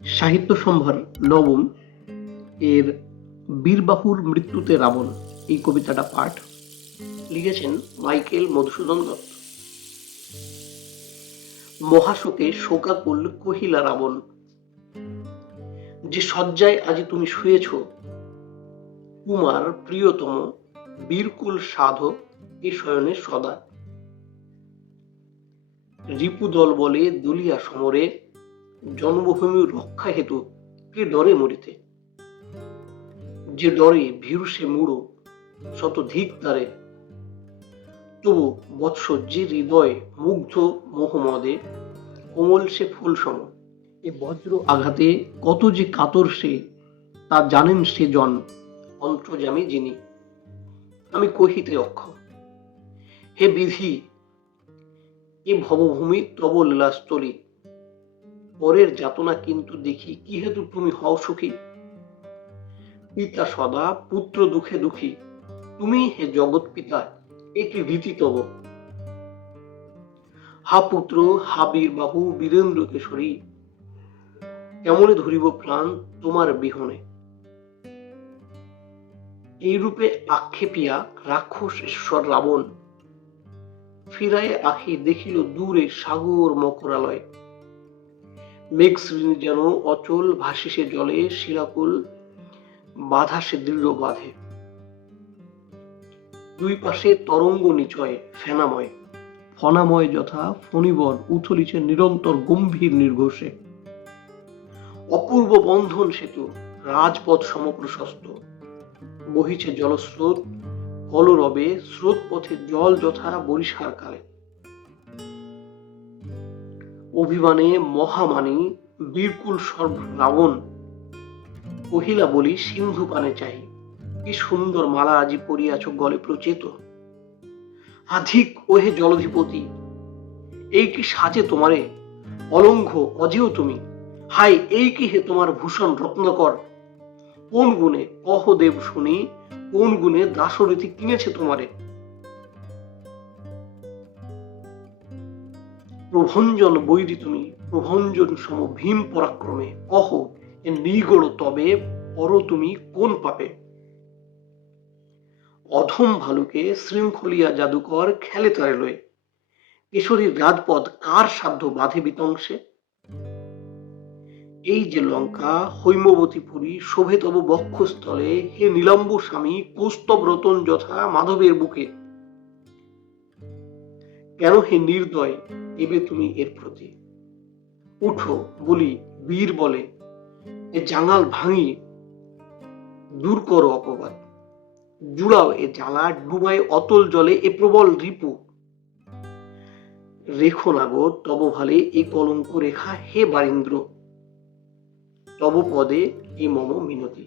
সাহিত্য সম্ভার নবম এর বীরবাহুর মৃত্যুতে রাবণ এই কবিতাটা পাঠ লিখেছেন মাইকেল মধুসূদন দত্ত। মহাশোকে শোকাকুল কহিলা রাবণ, যে শয্যায় আজি তুমি শুয়েছ, কুমার প্রিয়তম বীরকুল সাধক এ শয়নে সদা। রিপুদল বলে দুলিয়া সমরে, জন্মভূমি রক্ষা হেতু কে ডরে মরিতে। যে ডরে ভীরু সে মূঢ়, শত ধিক তারে, তবু বৎস যে হৃদয় মুগ্ধ মোহমদে, কোমল সে ফুল সম। এ বজ্র আঘাতে কত যে কাতর সে, তা জানেন সে জন অন্তর্যামী যিনি। আমি কহিতে অক্ষম। হে বিধি, এ ভবভূমি তব লীলাস্থলী, পরের যাতনা কিন্তু দেখি কি হেতু তুমি হও সুখী। পিতা সদা পুত্র দুঃখে দুঃখী, তুমি হে জগৎ পিতা একি ভীতি তব। হা পুত্র হা বীরবাহু বীরেন্দ্র কেশরী, কেমনে ধরিব প্রাণ তোমার বিহনে। এইরূপে আক্ষেপিয়া রাক্ষস ঈশ্বর রাবণ, ফিরায় আখি দেখিল দূরে সাগর মকরালয়। মেঘশ্রেণী যেন অচল ভাসিসে জলে, শিলাকুল বাধা সে দৃঢ় বাঁধে। দুই পাশে তরঙ্গ নিচয় ফেনাময়, ফনাময় যথা ফণিবন উথলিছে নিরন্তর গম্ভীর নির্ঘোষে। অপূর্ব বন্ধন সেতু রাজপথ সমপ্রশস্ত, বহিছে জলস্রোত কলরবে, স্রোত পথে জল যথা বরিশার কালে। অভিমানে মহামানী বীরকুল সর্ব রাবণ, কহিলা বলি সিন্ধু পানে চাহি, কি সুন্দর মালা আজি পরিয়াছ গলে প্রচেত। আধিক ওহে জলধিপতি, এই কি সাজে তোমারে, অলঙ্ঘ অজেয় তুমি। হাই এই কি হে তোমার ভূষণ রত্নকর, কোন গুণে কহ দেব শুনি, কোন গুণে দাসরথী কিনেছে তোমারে। প্রভঞ্জন বৈরি তুমি, প্রভঞ্জন সম ভীম পরাক্রমে, কহ এ নিগড় তবে পর তুমি কোন পাপে। অধম ভালুকে শৃঙ্খলিয়া জাদুকর খেলে তারে লয়ে, কেশরীর রাজপথ কার সাধ্য বাঁধে বিতংশে। এই যে লঙ্কা হৈমবতীপুরী শোভে তব বক্ষস্থলে, হে নীলাম্ব স্বামী কৌস্তব রতন যথা মাধবের বুকে। কেন হে নির্দয় এবে তুমি এর প্রতি, উঠো বলি বীর বলে, এ জাঙাল ভাঙি দূর করো অপবাদ। জুড়াও এ জ্বালা ডুবায় অতল জলে এ প্রবল রিপু। রেখো না গো তব ভালে এ কলঙ্ক রেখা, হে বারীন্দ্র তব পদে এ মম মিনতি।